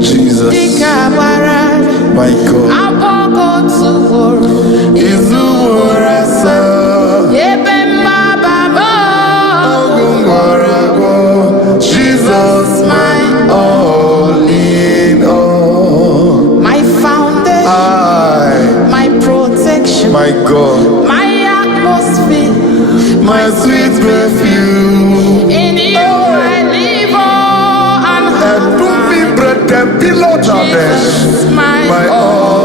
Jesus, my God. Jesus, my all in all. My foundation, my protection, my God, my atmosphere, my sweet perfume. in you I live and and to be bread and pillow, Jesus, my all.